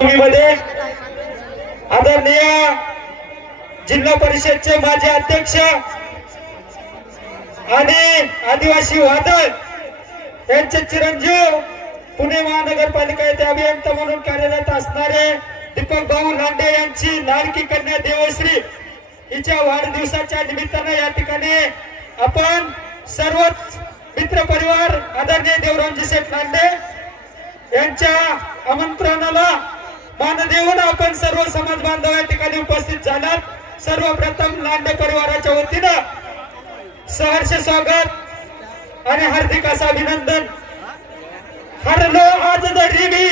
मध्ये आदरणीय जिल्हा परिषदचे माजी अध्यक्ष आणि आदिवासी वादळ यांचे चिरंजीव पुणे महानगरपालिका येथे अभियंता म्हणून कार्यरत असणारे दीपक भाऊ लांडे यांची लाडकी कन्या देवश्री हिच्या वाढदिवसाच्या निमित्ताने या ठिकाणी आपण सर्वच मित्र परिवार आदरणीय देवरामजी शेठ लांडे यांच्या आमंत्रणाला मान देऊन आपण सर्व समाज बांधव या ठिकाणी उपस्थित झालात। सर्वप्रथम लांडे परिवाराच्या वतीने सहर्ष स्वागत आणि हार्दिक असं अभिनंदन। हरलो आज दरी मी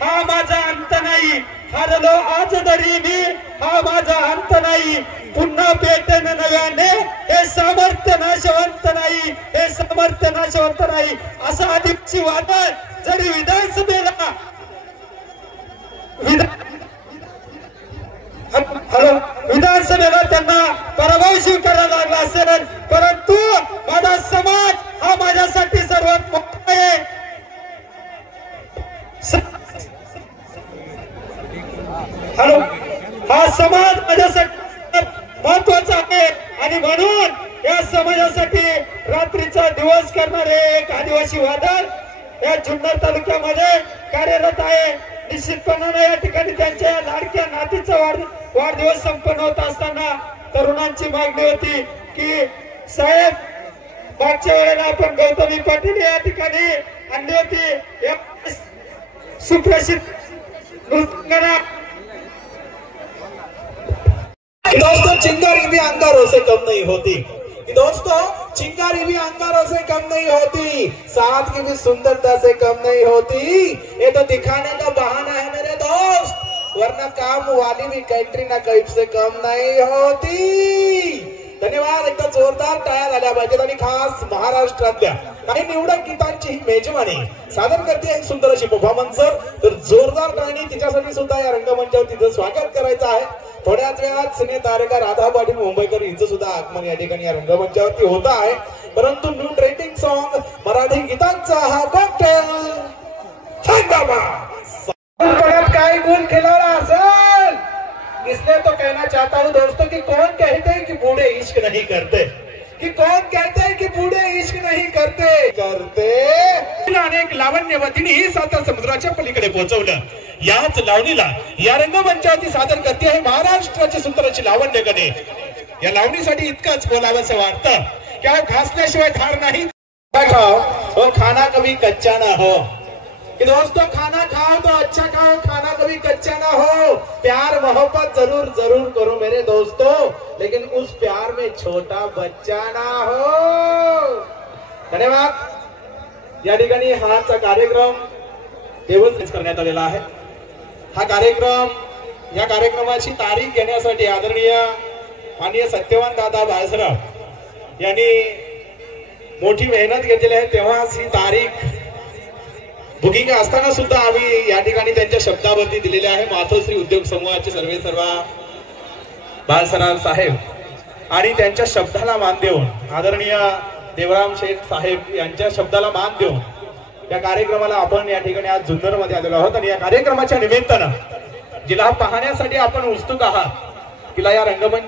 हा माझा अंत नाही, हरलो आज दरी मी हा माझा अंत नाही, पुन्हा पेटेन नव्याने हे सामर्थ्य नाशवंत नाही, हे सामर्थ्य नाशवंत नाही असं आदिवासी वादळ जरी विधानसभेला विधानसभेला त्यांना पराभव स्वीकारावा लागला असेल, परंतु माझा समाज हा माझ्यासाठी सर्वात मोठा आहे। हॅलो, हा समाज माझ्यासाठी महत्वाचा आहे आणि म्हणून या समाजासाठी रात्रीचा दिवस करणारे एक आदिवासी वादळ या जुन्नर तालुक्यामध्ये कार्यरत आहे। निश्चितपणाने या ठिकाणी त्यांच्या लाडक्या नातीचा वाढदिवस संपन्न होत असताना तरुणांची मागणी होती की साहेब मागच्या वेळेला आपण गौतमी पाटील या ठिकाणी आणली होती सुप्रसिद्ध नृत्यांगना। दोस्तों चिंगारी भी अंगारों से कम नहीं होती, दोस्तों चिंगारी भी अंगारों से कम नहीं होती, साथ की भी सुंदरता से कम नहीं होती। ये तो दिखाने का बहाना है मेरे दोस्त, वरना काम वाली भी कैटरीना कैफ से कम नहीं होती। धन्यवाद। एकदा जोरदार टाळ्या झाल्या पाहिजेत आणि खास महाराष्ट्रातल्या काही निवडक गीतांची ही मेजवानी सादर करते एक सुंदर अशी परफॉर्मन्स। तर जोरदार टाळ्यांनी तिच्यासाठी सुद्धा या रंगमंचावर तिचं स्वागत करायचं आहे। थोड्याच वेळात सिने तारका राधा पाटील मुंबईकर हिचं सुद्धा आगमन या ठिकाणी या रंगमंचावरती होत आहे। परंतु न्यू ट्रेंडिंग सॉन्ग मराठी गीतांचा हा कॉकटेल काय गुण खिलाड़ा असल, इसलिए तो कहना चाहता हूँ दोस्तों कि कौन कहते हैं कि बूढ़े इश्क नहीं करते, कि कौन कहते हैं कि बूढ़े इश्क नहीं करते अनेक लावण्यवतीने ही साता समुद्राच्या पलीकडे पोहोचवलं। याच लावणीला या रंगमंचावरती सादर करते आहे महाराष्ट्राची सुंदर अशी लावण्यकने। या लावणीसाठी इतकंच बोलावंसं वाटतं क्या घासल्याशिवाय धार नाही खाओ और खाना कभी कच्चा ना हो, कि दोस्तों खाना खाओ तो अच्छा खाओ, खाना कभी कच्चा ना हो। प्यार मोहब्बत जरूर जरूर करो मेरे दोस्तों, लेकिन उस प्यार में छोटा बच्चा ना हो। धन्यवाद। या ठिकाणी हाचा कार्यक्रम देवच करण्यात आलेला आहे। हा कार्यक्रम या कार्यक्रमाची तारीख घेण्यासाठी आदरणीय माननीय सत्यवान दादा बाळसराव यांनी मोठी मेहनत घेतलेली आहे। तेव्हाच ही तारीख बुकिंग असताना सुद्धा आम्ही या ठिकाणी त्यांच्या शब्दावरती दिलेले आहे। मातोश्री उद्योग समूहाचे सर्व बाळसराव साहेब आणि त्यांच्या शब्दाला मान देऊन आदरणीय देवराम शेठ साहेब यांच्या शब्दाला मान देऊन या कार्यक्रमाला आपण या ठिकाणी आज जुन्नर मध्ये आलेलो आहोत। आणि या कार्यक्रमाच्या निमित्तानं जिला पाहण्यासाठी आपण उत्सुक आहात, तिला या रंगमंच